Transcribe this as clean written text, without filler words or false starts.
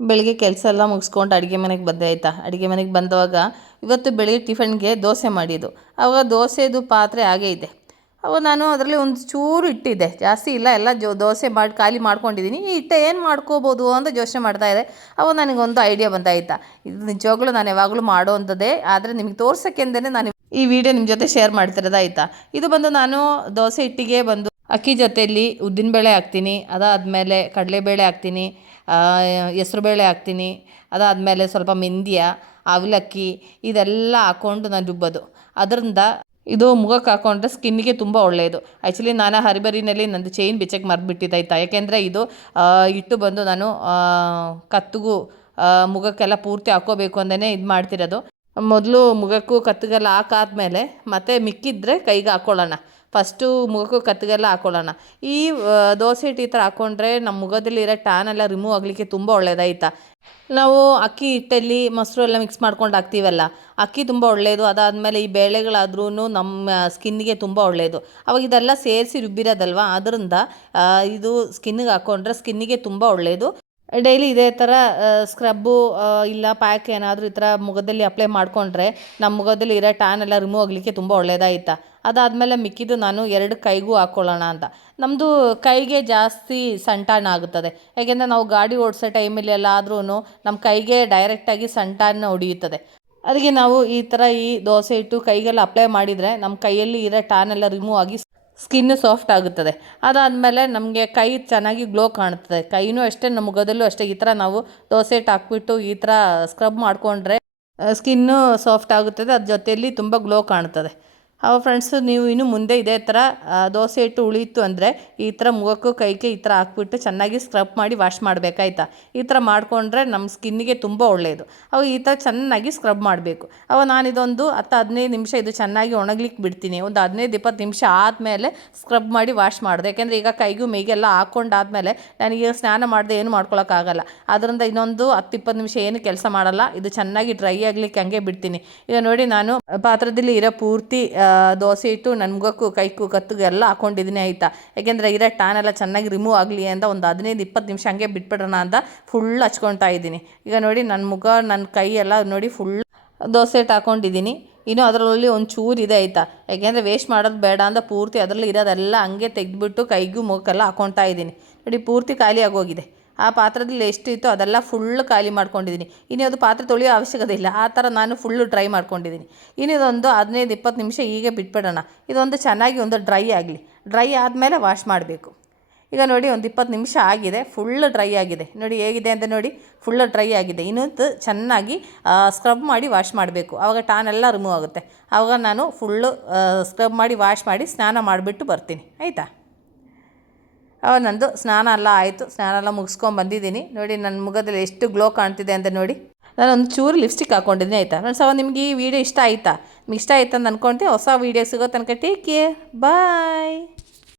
ಬೆಳಿಗ್ಗೆ ಕೆಲಸ ಎಲ್ಲ ಮುಗಿಸ್ಕೊಂಡು ಅಡುಗೆ ಮನೆಗೆ ಬಂದೆ ಆಯಿತಾ. ಅಡುಗೆ ಮನೆಗೆ ಬಂದವಾಗ ಇವತ್ತು ಬೆಳಿಗ್ಗೆ ಟಿಫನ್ಗೆ ದೋಸೆ ಮಾಡಿದ್ದು. ಆವಾಗ ದೋಸೆದು ಪಾತ್ರೆ ಹಾಗೇ ಇದೆ. ಅವಾಗ ನಾನು ಅದರಲ್ಲಿ ಒಂದು ಚೂರು ಇಟ್ಟಿದ್ದೆ, ಜಾಸ್ತಿ ಇಲ್ಲ, ಎಲ್ಲ ದೋಸೆ ಮಾಡಿ ಖಾಲಿ ಮಾಡ್ಕೊಂಡಿದ್ದೀನಿ. ಈ ಹಿಟ್ಟು ಏನು ಮಾಡ್ಕೋಬೋದು ಅಂತ ಯೋಚನೆ ಮಾಡ್ತಾಯಿದ್ದೆ. ಅವಾಗ ನನಗೊಂದು ಐಡಿಯಾ ಬಂದಾಯ್ತಾ. ಇದು ನಿಜವಾಗ್ಲೂ ನಾನು ಯಾವಾಗಲೂ ಮಾಡೋವಂಥದ್ದೇ, ಆದರೆ ನಿಮಗೆ ತೋರ್ಸೋಕ್ಕೆಂದೇ ನಾನು ಈ ವಿಡಿಯೋ ನಿಮ್ಮ ಜೊತೆ ಶೇರ್ ಮಾಡ್ತಿರೋದಾಯ್ತಾ. ಇದು ಬಂದು ನಾನು ದೋಸೆ ಹಿಟ್ಟಿಗೆ ಬಂದು ಅಕ್ಕಿ ಜೊತೆಯಲ್ಲಿ ಉದ್ದಿನಬೇಳೆ ಹಾಕ್ತೀನಿ, ಅದಾದಮೇಲೆ ಕಡಲೆಬೇಳೆ ಹಾಕ್ತೀನಿ, ಹೆಸ್ರುಬೇಳೆ ಹಾಕ್ತೀನಿ, ಅದಾದಮೇಲೆ ಸ್ವಲ್ಪ ಮೆಂತ್ಯ, ಅವಲಕ್ಕಿ ಇದೆಲ್ಲ ಹಾಕ್ಕೊಂಡು ನಾನು ರುಬ್ಬೋದು. ಅದರಿಂದ ಇದು ಮುಖಕ್ಕೆ ಹಾಕ್ಕೊಂಡ್ರೆ ಸ್ಕಿನ್ನಿಗೆ ತುಂಬ ಒಳ್ಳೆಯದು. ಆ್ಯಕ್ಚುಲಿ ನಾನು ಹರಿಬರಿನಲ್ಲಿ ನಂದು ಚೈನ್ ಬಿಚ್ಚಕ್ಕೆ ಮರೆತುಬಿಟ್ಟಿದ್ದಾಯ್ತಾ. ಯಾಕೆಂದರೆ ಇದು ಹಿಟ್ಟು ಬಂದು ನಾನು ಕತ್ತಿಗೂ ಮುಖಕ್ಕೆಲ್ಲ ಪೂರ್ತಿ ಹಾಕ್ಕೋಬೇಕು ಅಂತಲೇ ಇದು ಮಾಡ್ತಿರೋದು. ಮೊದಲು ಮುಖಕ್ಕೂ ಕತ್ತಿಗೆಲ್ಲ ಹಾಕಾದ್ಮೇಲೆ ಮತ್ತೆ ಮಿಕ್ಕಿದ್ರೆ ಕೈಗೆ ಹಾಕ್ಕೊಳ್ಳೋಣ. ಫಸ್ಟು ಮುಖಕ್ಕೂ ಕತ್ತಿಗೆಲ್ಲ ಹಾಕ್ಕೊಳ್ಳೋಣ. ಈ ದೋಸೆ ಹಿಟ್ಟು ಈ ಥರ ಹಾಕ್ಕೊಂಡ್ರೆ ನಮ್ಮ ಮುಖದಲ್ಲಿರೋ ಟ್ಯಾನ್ ಎಲ್ಲ ರಿಮೂವ್ ಆಗಲಿಕ್ಕೆ ತುಂಬ ಒಳ್ಳೆಯದಾಯ್ತಾ. ನಾವು ಅಕ್ಕಿ ಹಿಟ್ಟಲ್ಲಿ ಮೊಸರು ಎಲ್ಲ ಮಿಕ್ಸ್ ಮಾಡ್ಕೊಂಡು ಹಾಕ್ತೀವಲ್ಲ, ಅಕ್ಕಿ ತುಂಬ ಒಳ್ಳೆಯದು. ಅದಾದಮೇಲೆ ಈ ಬೇಳೆಗಳಾದ್ರೂ ನಮ್ಮ ಸ್ಕಿನ್ನಿಗೆ ತುಂಬ ಒಳ್ಳೆಯದು. ಅವಾಗ ಇದೆಲ್ಲ ಸೇರಿಸಿ ರುಬ್ಬಿರೋದಲ್ವ, ಅದರಿಂದ ಇದು ಸ್ಕಿನ್ನಿಗೆ ಹಾಕ್ಕೊಂಡ್ರೆ ಸ್ಕಿನ್ನಿಗೆ ತುಂಬ ಒಳ್ಳೆಯದು. ಡೈಲಿ ಇದೇ ಥರ ಸ್ಕ್ರಬ್ಬು ಇಲ್ಲ ಪ್ಯಾಕ್ ಏನಾದರೂ ಈ ಥರ ಮುಖದಲ್ಲಿ ಅಪ್ಲೈ ಮಾಡಿಕೊಂಡ್ರೆ ನಮ್ಮ ಮುಖದಲ್ಲಿ ಇರೋ ಟ್ಯಾನ್ ಎಲ್ಲ ರಿಮೂವ್ ಆಗಲಿಕ್ಕೆ ತುಂಬ ಒಳ್ಳೆಯದಾಯ್ತಾ. ಅದಾದಮೇಲೆ ಮಿಕ್ಕಿದ್ದು ನಾನು 2 ಕೈಗೂ ಹಾಕ್ಕೊಳ್ಳೋಣ ಅಂತ. ನಮ್ಮದು ಕೈಗೆ ಜಾಸ್ತಿ ಸಣ್ಟಾಣ ಆಗುತ್ತದೆ, ಯಾಕೆಂದರೆ ನಾವು ಗಾಡಿ ಓಡಿಸೋ ಟೈಮಲ್ಲಿ ಎಲ್ಲಾದ್ರೂ ನಮ್ಮ ಕೈಗೆ ಡೈರೆಕ್ಟಾಗಿ ಸಣ್ಟಾಣ ಹೊಡೆಯುತ್ತದೆ. ಅದಕ್ಕೆ ನಾವು ಈ ಥರ ಈ ದೋಸೆ ಹಿಟ್ಟು ಕೈಗೆಲ್ಲ ಅಪ್ಲೈ ಮಾಡಿದರೆ ನಮ್ಮ ಕೈಯಲ್ಲಿ ಇರೋ ಟ್ಯಾನ್ ಎಲ್ಲ ರಿಮೂವ್ ಆಗಿ ಸ್ಕಿನ್ನು ಸಾಫ್ಟ್ ಆಗುತ್ತದೆ. ಅದಾದಮೇಲೆ ನಮಗೆ ಕೈ ಚೆನ್ನಾಗಿ ಗ್ಲೋ ಕಾಣುತ್ತದೆ. ಕೈನೂ ಅಷ್ಟೇ, ನಮ್ಮ ಮುಖದಲ್ಲೂ ಅಷ್ಟೇ. ಈ ಥರ ನಾವು ದೋಸೆ ಹಿಟ್ಟು ಹಾಕ್ಬಿಟ್ಟು ಈ ಥರ ಸ್ಕ್ರಬ್ ಮಾಡಿಕೊಂಡ್ರೆ ಸ್ಕಿನ್ನು ಸಾಫ್ಟ್ ಆಗುತ್ತದೆ, ಅದ್ರ ಜೊತೆಯಲ್ಲಿ ತುಂಬ ಗ್ಲೋ ಕಾಣುತ್ತದೆ. ಫ್ರೆಂಡ್ಸು, ನೀವು ಇನ್ನು ಮುಂದೆ ಇದೇ ಥರ ದೋಸೆ ಹಿಟ್ಟು ಉಳಿಯಿತು ಅಂದರೆ ಈ ಥರ ಮುಖಕ್ಕೂ ಕೈಗೆ ಈ ಥರ ಹಾಕ್ಬಿಟ್ಟು ಚೆನ್ನಾಗಿ ಸ್ಕ್ರಬ್ ಮಾಡಿ ವಾಶ್ ಮಾಡಬೇಕಾಯ್ತಾ. ಈ ಥರ ಮಾಡಿಕೊಂಡ್ರೆ ನಮ್ಮ ಸ್ಕಿನ್ನಿಗೆ ತುಂಬ ಒಳ್ಳೆಯದು. ಅವು ಈ ಥರ ಚೆನ್ನಾಗಿ ಸ್ಕ್ರಬ್ ಮಾಡಬೇಕು. ನಾನಿದೊಂದು 10-15 ನಿಮಿಷ ಇದು ಚೆನ್ನಾಗಿ ಒಣಗ್ಲಿಕ್ಕೆ ಬಿಡ್ತೀನಿ. ಒಂದು 15-20 ನಿಮಿಷ ಆದಮೇಲೆ ಸ್ಕ್ರಬ್ ಮಾಡಿ ವಾಶ್ ಮಾಡಿದೆ. ಯಾಕೆಂದರೆ ಈಗ ಕೈಗೂ ಮೈಗೆಲ್ಲ ಹಾಕ್ಕೊಂಡಾದ್ಮೇಲೆ ನನಗೆ ಸ್ನಾನ ಮಾಡದೆ ಏನು ಮಾಡ್ಕೊಳಕ್ಕಾಗಲ್ಲ. ಅದರಿಂದ ಇನ್ನೊಂದು 10-20 ನಿಮಿಷ ಏನು ಕೆಲಸ ಮಾಡಲ್ಲ, ಇದು ಚೆನ್ನಾಗಿ ಡ್ರೈ ಆಗಲಿಕ್ಕೆ ಹಂಗೆ ಬಿಡ್ತೀನಿ. ಈಗ ನೋಡಿ, ನಾನು ಪಾತ್ರದಲ್ಲಿ ಇರೋ ಪೂರ್ತಿ ದೋಸೆ ಹಿಟ್ಟು ನನ್ನ ಮುಖಕ್ಕೂ ಕೈಗೂ ಕತ್ತಿಗೂ ಎಲ್ಲ ಹಾಕ್ಕೊಂಡಿದ್ದೀನಿ ಆಯಿತಾ. ಯಾಕೆಂದರೆ ಇರೋ ಟ್ಯಾನ್ ಎಲ್ಲ ಚೆನ್ನಾಗಿ ರಿಮೂವ್ ಆಗಲಿ ಅಂತ ಒಂದು 15-20 ನಿಮಿಷ ಹಂಗೆ ಬಿಟ್ಬಿಡೋಣ ಅಂತ ಫುಲ್ ಹಚ್ಕೊಳ್ತಾ ಇದ್ದೀನಿ. ಈಗ ನೋಡಿ, ನನ್ನ ಮುಖ ನನ್ನ ಕೈ ಎಲ್ಲ ನೋಡಿ ಫುಲ್ ದೋಸೆ ಹಿಟ್ಟು ಹಾಕ್ಕೊಂಡಿದ್ದೀನಿ. ಇನ್ನೂ ಅದರಲ್ಲಿ ಒಂದು ಚೂರು ಇದೆ ಆಯಿತಾ. ಯಾಕೆಂದರೆ ವೇಸ್ಟ್ ಮಾಡೋದು ಬೇಡ ಅಂತ ಪೂರ್ತಿ ಅದರಲ್ಲಿ ಇರೋದೆಲ್ಲ ಹಂಗೆ ತೆಗೆದುಬಿಟ್ಟು ಕೈಗೂ ಮುಖಕ್ಕೆಲ್ಲ ಹಾಕ್ಕೊಳ್ತಾ ಇದ್ದೀನಿ. ನೋಡಿ, ಪೂರ್ತಿ ಖಾಲಿ ಆಗೋಗಿದೆ. ಆ ಪಾತ್ರದಲ್ಲಿ ಎಷ್ಟು ಇತ್ತು ಅದೆಲ್ಲ ಫುಲ್ಲು ಖಾಲಿ ಮಾಡ್ಕೊಂಡಿದ್ದೀನಿ. ಇನ್ನು ಅದು ಪಾತ್ರೆ ತೊಳೆಯೋ ಅವಶ್ಯಕತೆ ಇಲ್ಲ, ಆ ಥರ ನಾನು ಫುಲ್ಲು ಡ್ರೈ ಮಾಡ್ಕೊಂಡಿದ್ದೀನಿ. ಇನ್ನಿದೊಂದು 15-20 ನಿಮಿಷ ಹೀಗೆ ಬಿಟ್ಬಿಡೋಣ. ಇದೊಂದು ಚೆನ್ನಾಗಿ ಒಂದು ಡ್ರೈ ಆಗಲಿ. ಡ್ರೈ ಆದಮೇಲೆ ವಾಶ್ ಮಾಡಬೇಕು. ಈಗ ನೋಡಿ, ಒಂದು 20 ನಿಮಿಷ ಆಗಿದೆ, ಫುಲ್ಲು ಡ್ರೈ ಆಗಿದೆ. ನೋಡಿ ಹೇಗಿದೆ ಅಂತ ನೋಡಿ, ಫುಲ್ಲು ಡ್ರೈ ಆಗಿದೆ. ಇನ್ನೊಂದು ಚೆನ್ನಾಗಿ ಸ್ಕ್ರಬ್ ಮಾಡಿ ವಾಶ್ ಮಾಡಬೇಕು. ಆವಾಗ ಟ್ಯಾನ್ ಎಲ್ಲ ರಿಮೂವ್ ಆಗುತ್ತೆ. ಆವಾಗ ನಾನು ಫುಲ್ಲು ಸ್ಕ್ರಬ್ ಮಾಡಿ ವಾಶ್ ಮಾಡಿ ಸ್ನಾನ ಮಾಡಿಬಿಟ್ಟು ಬರ್ತೀನಿ ಆಯಿತಾ. ನಂದು ಸ್ನಾನ ಎಲ್ಲ ಆಯಿತು. ಸ್ನಾನ ಎಲ್ಲ ಮುಗಿಸ್ಕೊಂಬಂದಿದ್ದೀನಿ. ನೋಡಿ ನನ್ನ ಮುಖದಲ್ಲಿ ಎಷ್ಟು ಗ್ಲೋ ಕಾಣ್ತಿದೆ ಅಂತ ನೋಡಿ. ನಾನೊಂದು ಚೂರು ಲಿಪ್ಸ್ಟಿಕ್ ಹಾಕ್ಕೊಂಡಿದ್ದೀನಿ ಆಯಿತಾ. ಫ್ರೆಂಡ್ಸ್, ನಿಮಗೆ ಈ ವಿಡಿಯೋ ಇಷ್ಟ ಆಯಿತಾ? ನಿಮ್ಗೆ ಇಷ್ಟ ಆಯ್ತು ಅಂತ ಅಂದ್ಕೊಳ್ತೀನಿ. ಹೊಸ ವೀಡಿಯೋ ಸಿಗೋ ತನಕ ಟೇಕ್ ಕೇರ್, ಬಾಯ್.